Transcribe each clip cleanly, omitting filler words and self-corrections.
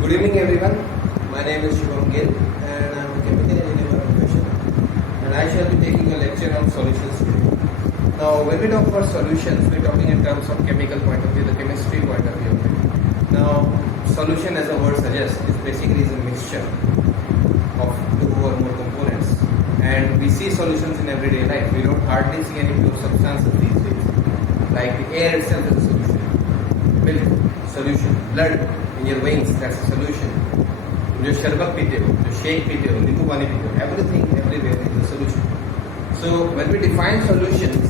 Good evening everyone, my name is Shivam Gill and I am a chemical engineer by profession and I shall be taking a lecture on solutions today. Now when we talk about solutions, we are talking in terms of chemical point of view, the chemistry point of view. Now solution, as the word suggests, is basically a mixture of two or more components, and we see solutions in everyday life. We don't hardly see any pure substances these days. Like the air itself is a solution, milk, solution, blood in your veins, that's a solution. जो शरबत पीते हो, जो shake पीते हो, नींबू पानी पीते हो, everything everywhere is a solution. So when we define solutions,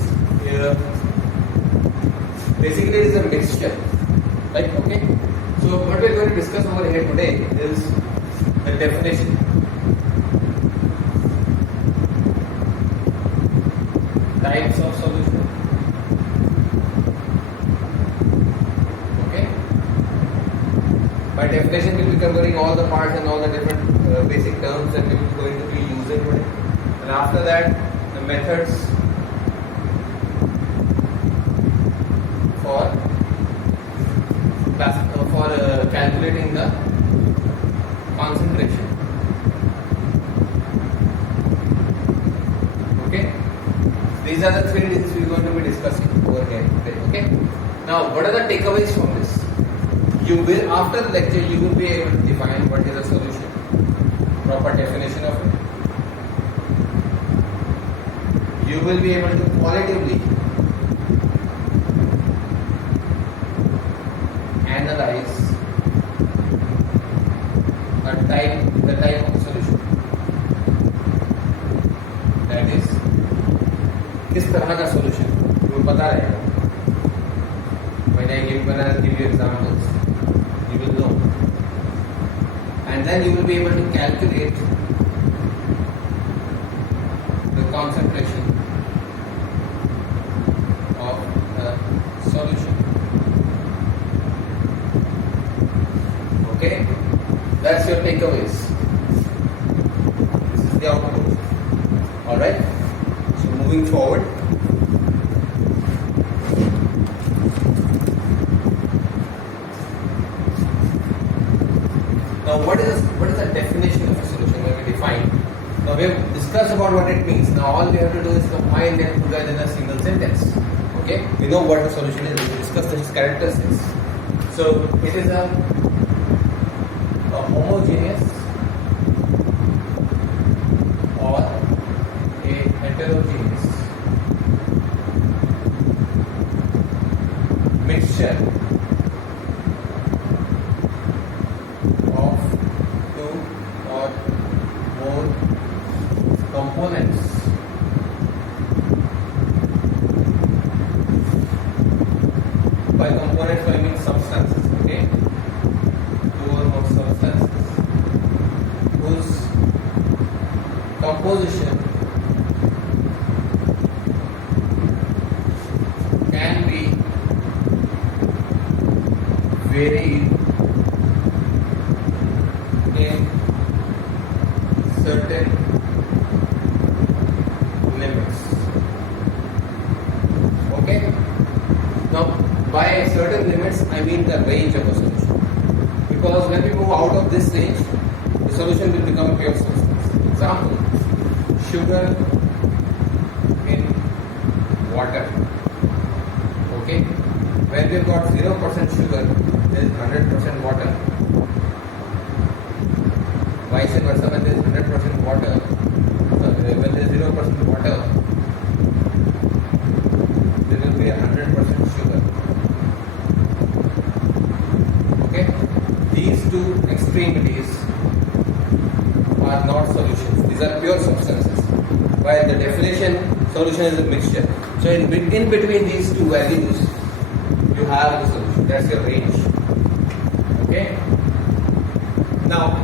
basically it is a mixture, right? Okay. So what we are going to discuss over here today is the definition. Types of solution. Okay. By definition, we will be covering all the parts and all the different basic terms that we will be going to be using today. And after that, the methods for calculating the concentration. Okay. These are the three things we are going to be discussing over here today. Okay. Now, what are the takeaways from this? You will, after the lecture, you will be able to define what is a solution, proper definition of it. You will be able to qualitatively analyze the type of solution. That is, किस तरह का solution वो पता रहेगा. When I give you examples, you will know, and then you will be able to calculate the concentration of the solution. Okay, that's your takeaways. This is the output. All right. So moving forward. Now, what is the definition of a solution when we define? Now, we have discussed about what it means. Now, all we have to do is combine them together in a single sentence. Okay? We know what the solution is. We discussed its characteristics. So, it is a homogeneous or a heterogeneous mixture of two or more components by components I mean substances. Okay, two or more substances whose composition can be varied in certain limits. Okay. Now, by certain limits, I mean the range of a solution. Because when we move out of this range, the solution will become a pure substance. Example: sugar in water. Okay. When we've got 0% sugar, there is 100% water. Vice versa, when there is 100% water, when there is 0% water, there will be 100% sugar. Okay? These two extremities are not solutions. These are pure substances. While the definition, solution is a mixture. So in between these two values, you have the solution. That's your range. Okay? Now,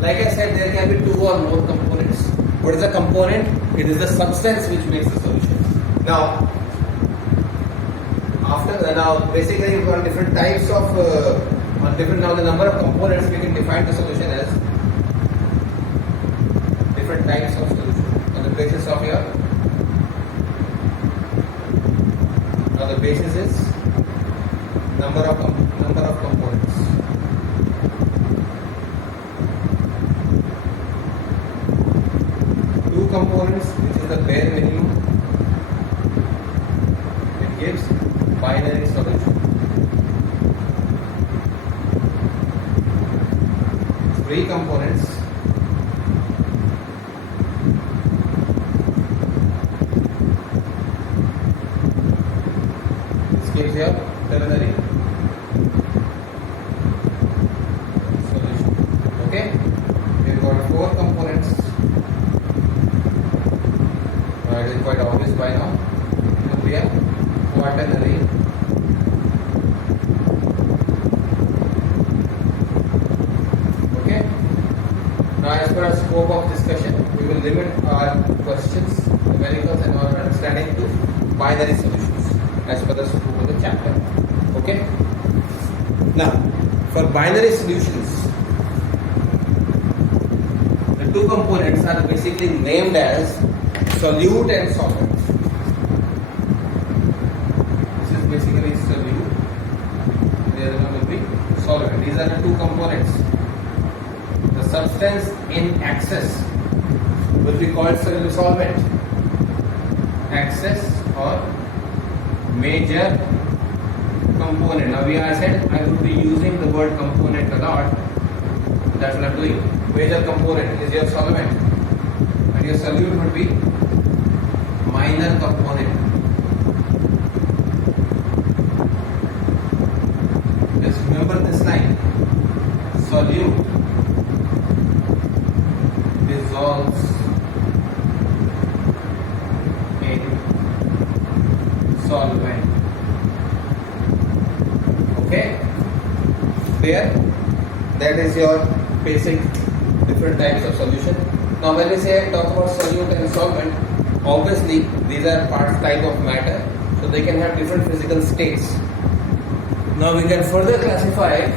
like I said, there can be two or more components. What is a component? It is the substance which makes the solution. Now, basically we have different types of, now the number of components we can define the solution as different types of solution on the basis of your. Now the basis is number of components. three components. This gives your preliminary solution. Okay, we've got four components. It is quite obvious by now. It will be a quaternary. Okay. Now, as per our scope of discussion, we will limit our questions, numericals, and our understanding to binary solutions as per the scope of the chapter. Okay. Now, for binary solutions, the two components are basically named as solute and solvent. This is basically solute. The other one will be solvent. These are the two components. The substance in excess will be called solvent. Excess or major component. Now I said I will be using the word component a lot. That's what I'm doing. Major component is your solvent, and your solute would be minor component. Just remember this line. Solute dissolves in solvent. Okay? Clear? That is your basic different types of solution. Now when we say talk about solute and solvent, obviously these are type of matter, so they can have different physical states. Now we can further classify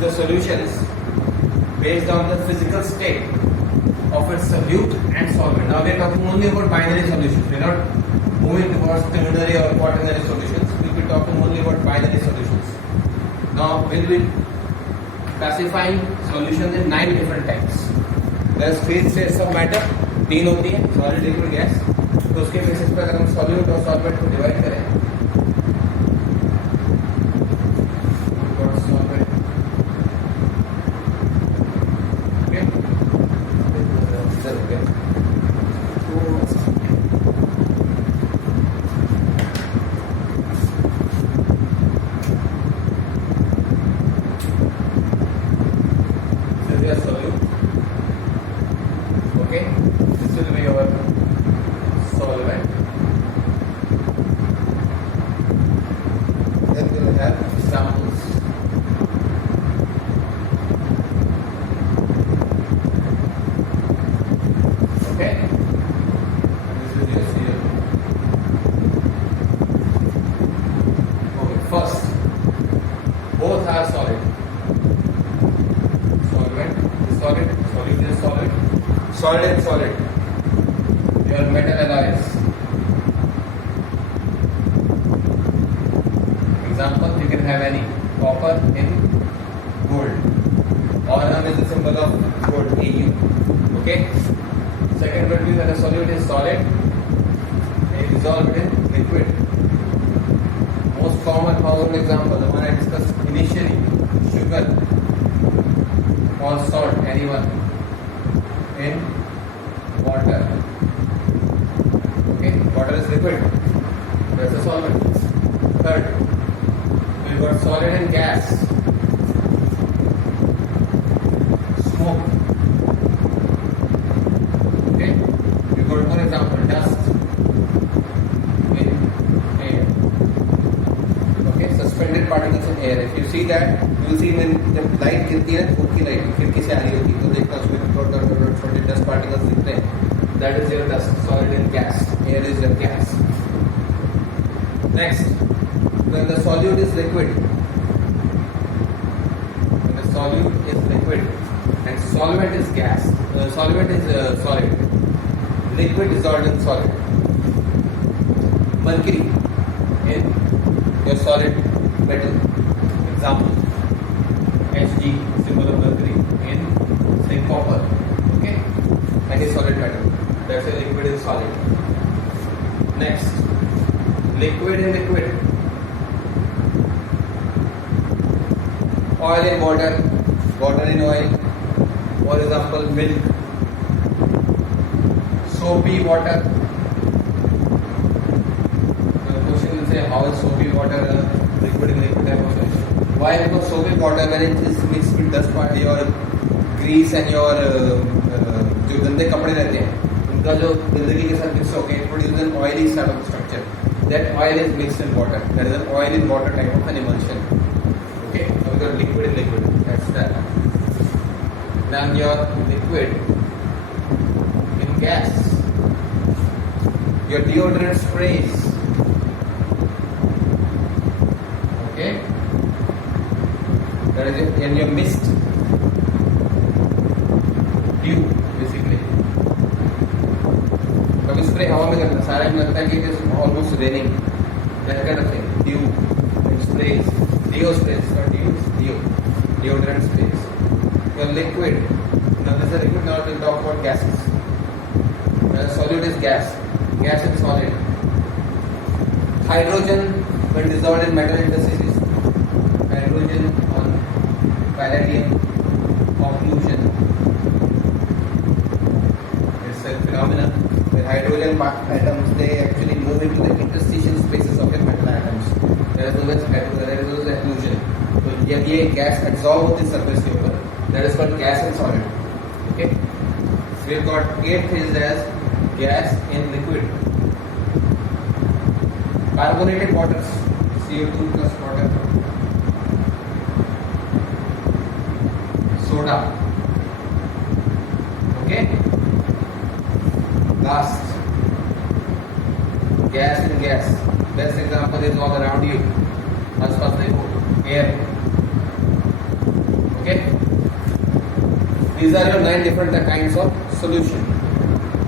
the solutions based on the physical state of its solute and solvent. Now we are talking only about binary solutions. We are not moving towards ternary or quaternary solutions. We will be talking only about binary solutions. Now we will be classifying solutions in 9 different types. There is 3 states of matter, 3 होती है, solid, liquid, gas. तो उसके basis पर अगर हम solute और solvent को divide करें, solvent, okay, this is your solute. Okay, this will be our solvent. Then we will have samples. Okay, this is your CO. Okay, first, both are solid. Solvent is solid, solute is solid. Solid and solid, your metal alloys. Example, you can have any copper in gold. Or is the symbol of gold, AU. Okay. Second will be when a solute is solid, they dissolve it in liquid. Most common household example, the one I discussed initially, sugar or salt, anyone. In water. Okay, water is liquid. That's a solvent. Third, we've got solid and gas. Smoke. Okay, we've got one example, dust in air. Okay, suspended particles in air. If you see that, you will see when the light गिरती है, धूप की light खिड़की से आ रही होती है, तो देखना उसमें छोटे dust particles दिखते हैं. That is your dust, solid and gas. Air is your gas. Next, when the solute is liquid, and solvent is gas, solvent is solid, liquid dissolved in solid. Mercury in your solid metal. Example, Hg, symbol of mercury in say copper. Okay, any solid metal. That's a liquid and solid. Next, liquid and liquid. Oil and water, water and oil, For example, milk, soapy water. The question will say, how is soapy water liquid in liquid type of solution? Why? Because soapy water, when it is mixed with dust party or grease and your जो गंदे कपड़े रहते हैं उनका जो गंदगी के साथ मिक्स होकर it produces an oily sort of structure. That oil is mixed in water. That is an oil in water type of an emulsion. Okay, so we got liquid in liquid. That's that. Then your liquid in gas. Your deodorant sprays. Okay, that is it. And your mist. Dew, basically. कभी spray हवा में करता है, सारा में लगता है कि it is almost raining. That kind of thing. Dew, sprays, deo sprays, not dew, deodorant sprays. Your liquid. Now this is a liquid. Now we'll talk about gases. Solute is gas. Gas and solid. Hydrogen, when dissolved in metal interstices, hydrogen on palladium occlusion. It's a phenomenon where hydrogen atoms, they actually move into the interstitial spaces of your metal atoms. There is always occlusion. So जब ये gas absorb होती है surface के ऊपर, that is called gas and solid. Okay. So we've got 8 phases as gas in liquid. Carbonated waters, CO2 plus water. Soda. Okay. Last, gas and gas. Best example is all around you. आसपास देखो, air. Okay. These are your 9 different kinds of solution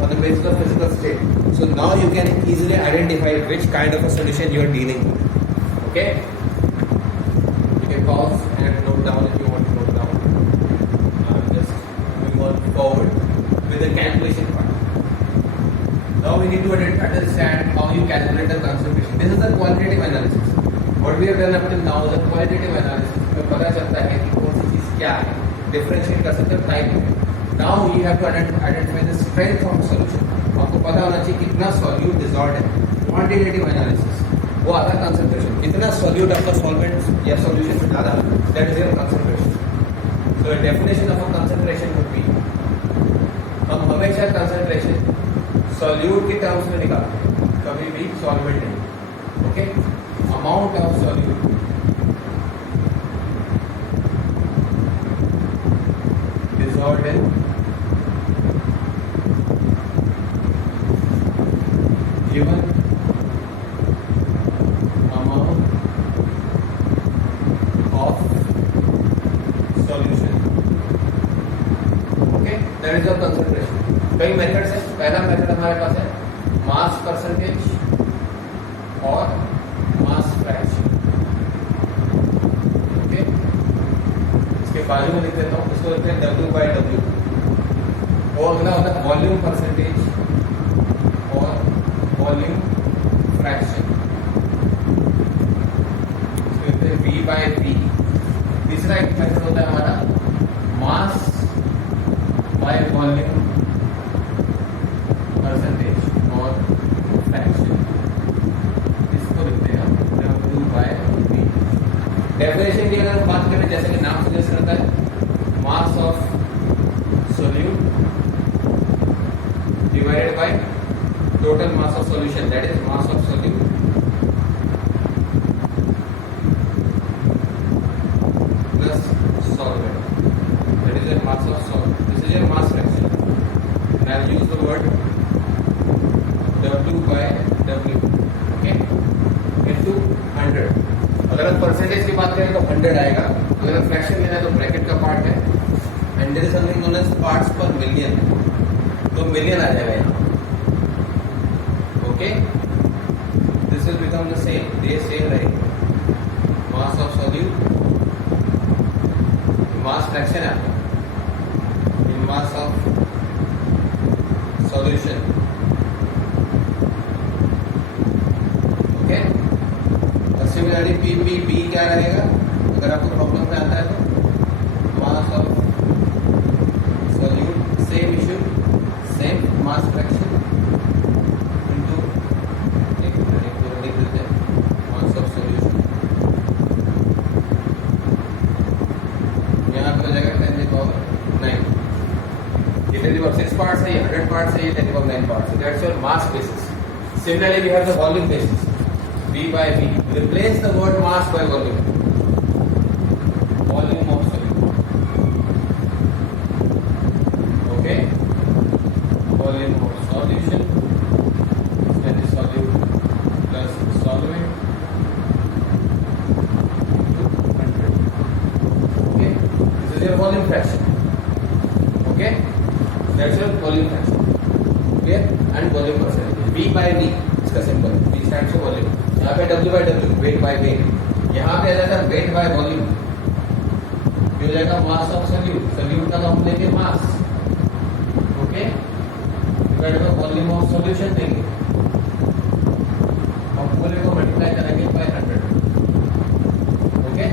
on the basis of physical state. So now you can easily identify which kind of a solution you are dealing with. Okay. You can pause and note down if you want to note down. Just moving on forward with the calculation part. Now we need to understand how you calculate the concentration. This is the quantitative analysis. What we have done up till now is a qualitative analysis. हमें पता चलता है कि कौन सी चीज क्या है, differentiate कर सकते हैं टाइप में. Now you have to identify the strength of solution. आपको पता होना चाहिए कितना solute dissolved है. Quantitative analysis वो आता है concentration. कितना solute आपका solvent या solution में डाला, that is your concentration. So a definition of a concentration would be, हम हमेशा concentration solute के terms में निकालते हैं, कभी भी solvent नहीं. Okay? Amount of solute dissolved in given amount of solution. Okay, that is your concentration. कई मेथड्स है. पहला मेथड हमारे पास है मास परसेंटेज और मास फ्रैक्शन. ओके, इसके बाजू में लिख देता हूँ, इसको लिखते हैं W/W. और अगला होता है वॉल्यूम परसेंटेज और वॉल्यूम फ्रैक्शन. इसको लिखते हैं V/V. तीसरा एक मेथड होता है हमारा मास बाय वॉल्यूम परसेंटेज और फ्रैक्शन. इसको लिखते हैं W/V. डेफिनेशन की अगर बात करें, जैसे कि नाम सजेस्ट करता है, mass of solute divided by total mass of solution, that is mass of solute plus solvent, that is your mass of solvent. This is your mass fraction. I will use the word W/W. Okay, into 100. अगर हम percentage की बात करें तो 100 आएगा. अगर fraction लेना है तो ब्रैकेट का पार्ट है, and there is something known as parts per million, तो मिलियन आ जाएगा यहाँ. Okay, this will become the same, the same रहेगा. Mass of solute, mass fraction है आपका, mass of solution. Similarly p क्या रहेगा, अगर आपको प्रॉब्लम में आता है तो mass of derivative of 6 parts है, 100 parts है, derivative of 9 parts है. That's your mass basis. Similarly, we have the volume basis. V by V. Replace the word mass by volume. Volume of solute. Okay. Volume of solution. That is solute plus solvent. Okay. This is your volume fraction. Okay. That's your volume fraction. Okay. And volume percentage. V by V. इसका symbol. V stands for volume. यहाँ पे W by W, weight by weight. यहाँ पे आ जाता है weight by volume. ये हो जाएगा mass of solute. Solute का हम लेंगे mass. Okay? Divide by volume of solution देंगे. और पूरे को मल्टीप्लाई करेंगे by 100. Okay?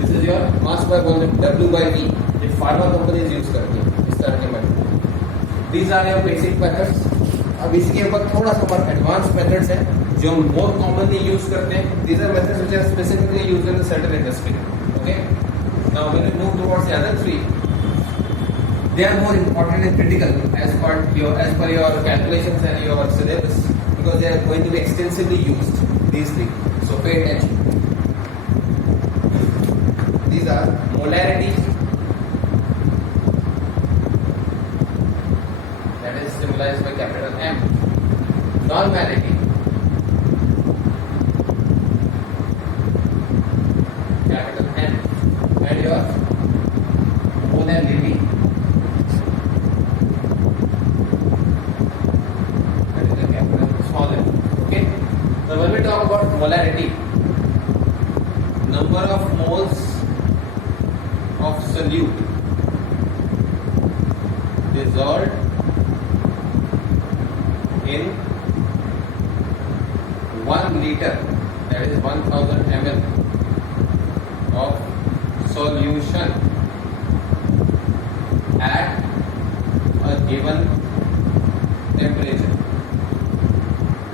This is your mass by volume. W by V. ये फार्मा कंपनीज यूज करती है इस तरह के method. These are your basic methods. अब इसके ऊपर थोड़ा सा और एडवांस मेथड्स हैं जो हम मोर कॉमनली यूज करते हैं. These are methods which are specifically used in a certain industry. Okay. Now when we move towards the other three, they are more important and critical as per your calculations and your syllabus because they are going to be extensively used. These three. So pay attention. These are molarity. That is symbolized by capital M. Normality. Capital N. And your molarity. That is the capital small m. Okay. Now when we talk about molarity, number of moles of solute dissolved in 1 liter, that is 1000 ml of solution at a given temperature.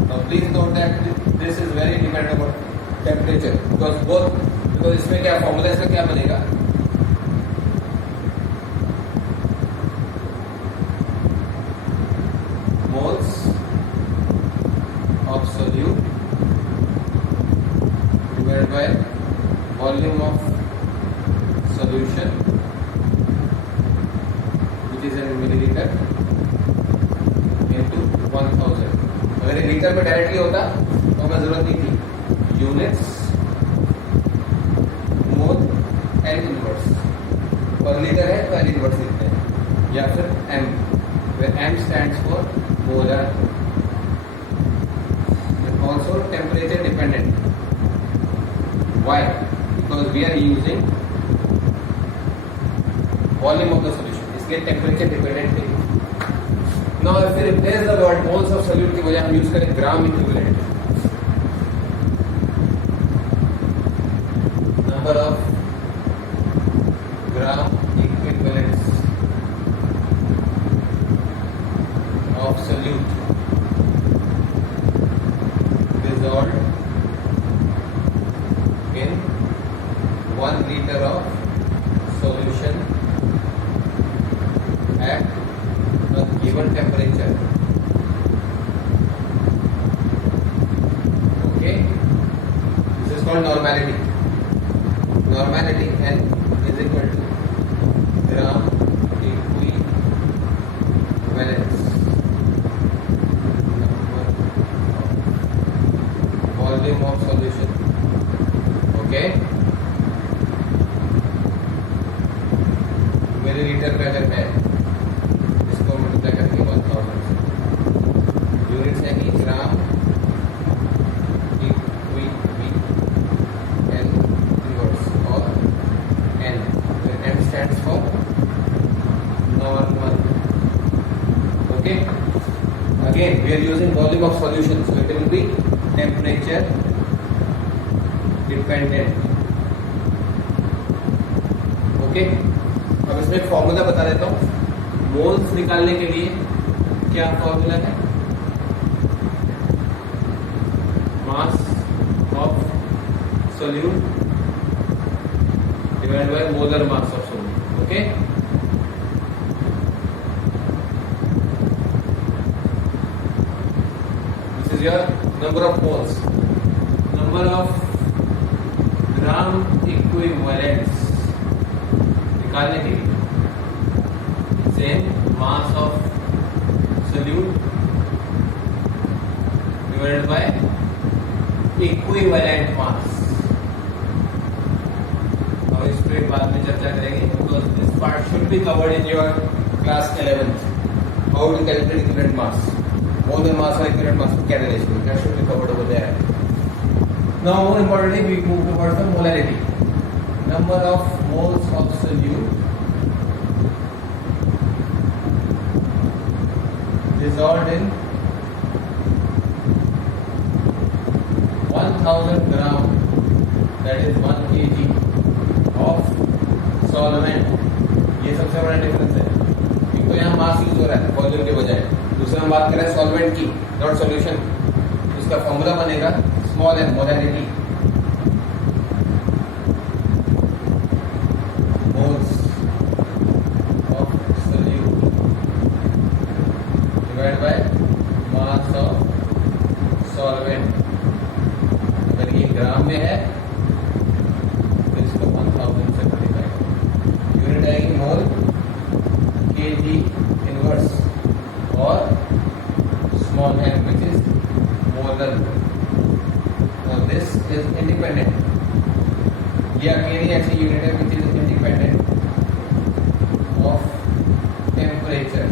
Now please note that this is very dependent on temperature because इसमें क्या formula इसका क्या बनेगा? Moles of solute divided by volume of solution, which is in milliliter, into 1000. अगर ये litre में directly होता तो हमें जरूरत नहीं थी. यूनिट्स, मोल एन इनवर्स. पर लीटर है तो एन इनवर्स लिखते हैं या फिर M, where M stands for molar. And also temperature dependent. Why? Because we are using volume of the solution. इसलिए temperature dependent है. Now if we replace the word moles of solute की बजाय हम use करें ग्राम equivalent. Number of gram equivalents of solute dissolved in 1 liter of solution at a given temperature. Okay, this is called normality. Normality N is equal to gram equivalents volume of solution. Okay, millilitre का अगर है इसको multiply करके 1000 से units है कि gram N inverse और N. N stands for normal. Okay, again we are using volume of solution, so it will be temperature dependent. Okay, अब इसमें एक फॉर्मूला बता देता हूँ. मोल्स निकालने के लिए क्या फॉर्मूला है? Mass of solute divided by molar mass of solute. Okay, is your number of moles. Number of gram equivalents निकालने के लिए same mass of solute divided by equivalent mass. अब इस पे बाद में चर्चा करेंगे because this part should be covered in your class 11th. How to calculate equivalent mass, more than mass or equivalent mass calculation, that should be covered over there. Now more importantly we move towards the molarity. Number of moles of solute dissolved in 1000 gram, that is 1 kg of solvent. ये सबसे बड़ा difference है. एक तो यहाँ मास use हो रहा है वॉल्यूम के बजाय, दूसरा हम बात कर रहे हैं सॉल्वेंट की, नॉट सॉल्यूशन. इसका फॉर्मूला बनेगा small n molarity moles of solute divided by mass of solvent. अगर ये ग्राम में है तो इसको 1000 से मल्टीप्लाई, यूनिट आएगी मोल kg इनवर्स और small n which is molar. Now this is independent. ये अकेली ऐसी यूनिट है which is independent of temperature.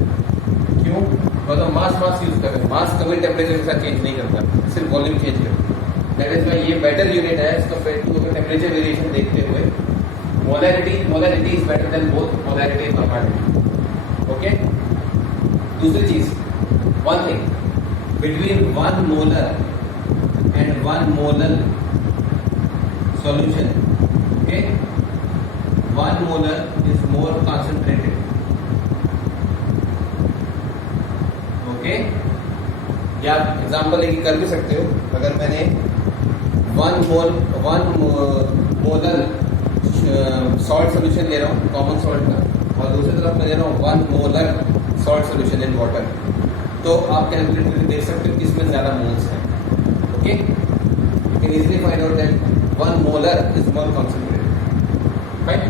क्यों? मतलब मास यूज कर रहे हैं, मास कभी टेम्परेचर के साथ चेंज नहीं करता, सिर्फ वॉल्यूम चेंज करता है. दैट इज वाई ये बेटर यूनिट है इसका टेम्परेचर वेरिएशन देखते हुए. Molarity is better than both molarity and normality. Okay. दूसरी चीज, one thing, between 1 molar and 1 molar solution, okay, 1 molar is more concentrated. Okay. या एग्जांपल लेके कर भी सकते हो. अगर मैंने 1 मोलर सॉल्ट सोल्यूशन ले रहा हूँ कॉमन सॉल्ट का, और दूसरी तरफ मैं ले रहा हूँ 1 molar salt solution in water, तो आप कैलकुलेट करके देख सकते हो किसमें ज्यादा मोल्स हैं. Okay. You can easily find out that 1 molar is more concentrated. Fine.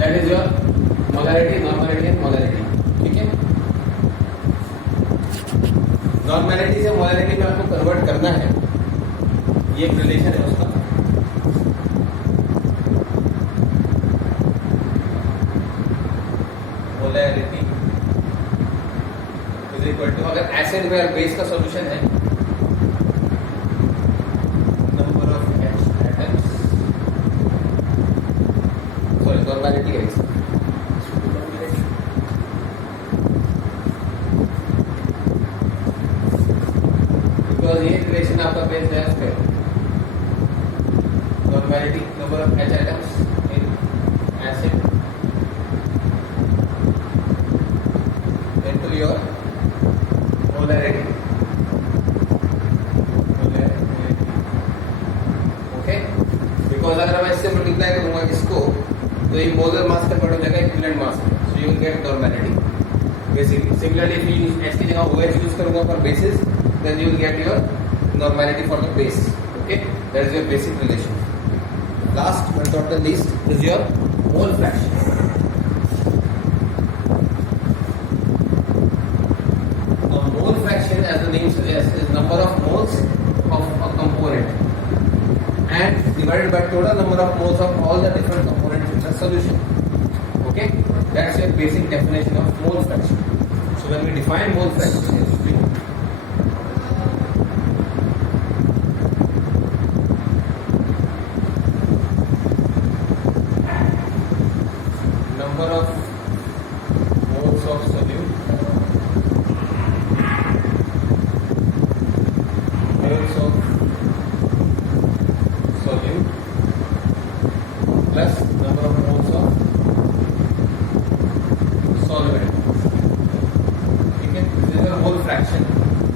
That is your molarity, normality and molarity. ठीक है. नॉर्मैलिटी से मोलैरिटी में आपको कन्वर्ट करना है, ये एक रिलेशन है उसका. मोलैरिटी इज इक्वल टू, अगर एसिड में और बेस का सॉल्यूशन है, number of atoms, sorry normality है इसका. ये रिलेशन आपका बेस्ड है उस पे. Normality number of H atoms in acid into your molarity. Okay. Because अगर मैं इससे मल्टीप्लाई करूंगा इसको तो ये मोलर मास कन्वर्ट हो जाएगा इक्विवेलेंट मास में, so you will get normality basically. Similarly if you use S की जगह OH यूज करूंगा for basis, then you will get your normality for the base. Okay, that is your basic relation. Last but not the least is your mole fraction. Now mole fraction, as the name suggests, is number of moles of a component and divided by total number of moles of all the different components in the solution. Okay, that's your basic definition of mole fraction. So when we define mole fraction, number of moles of solute, moles of solute plus number of moles of solvent. ठीक है. This is mole fraction,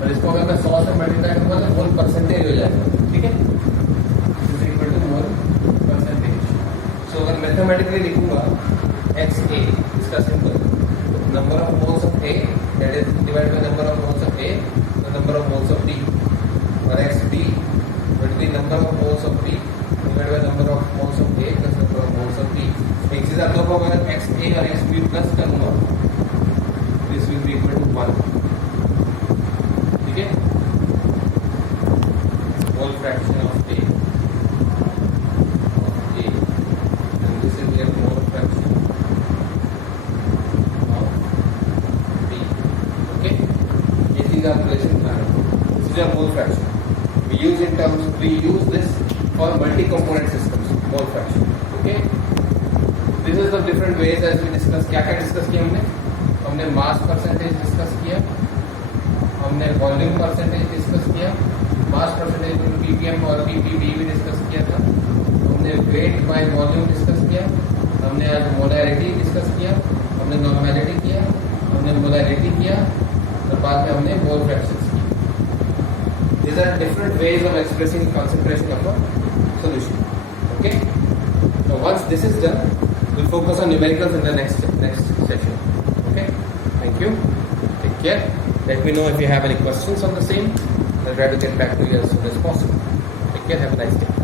और इसको अगर मैं 100 से multiply करूंगा तो मोल percentage हो जाएगा. ठीक है. This is equal to mole percentage. So अगर मैथमेटिकली लिखूंगा XA, इसका simple number of moles of A, that is divided by number of moles of A, so the number of moles of T, or XB will be number of moles of T divided by number of moles of A plus number of moles of T. एक चीज आप लोगों को अगर XA और XB plus करूंगा, this will be equal to 1. ठीक है? Whole fraction of A, and this is your mole fraction of B. Okay? This is our relation plan. This is your mole fraction. We use this for multi-component systems, mole fraction. Okay? This is the different ways as we discuss. क्या discuss किया हमने mass percentage discuss किया, हमने volume percentage discuss किया, mass percentage में ppm और PPV भी discuss किया था, हमने वेट बाय वॉल्यूम डिस्कस किया, हमने आज मोलैरिटी डिस्कस किया, हमने नॉर्मैलिटी किया, हमने मोलैरिटी किया, और बाद में हमने मोल फ्रैक्शंस किया. These are different ways of expressing concentration of a solution. Okay? So once this is done, we'll focus on numericals in the next session. Okay? Thank you. Take care. Let me know if you have any questions on the same. I'll try to get back to you as soon as possible. Take care. Have a nice day.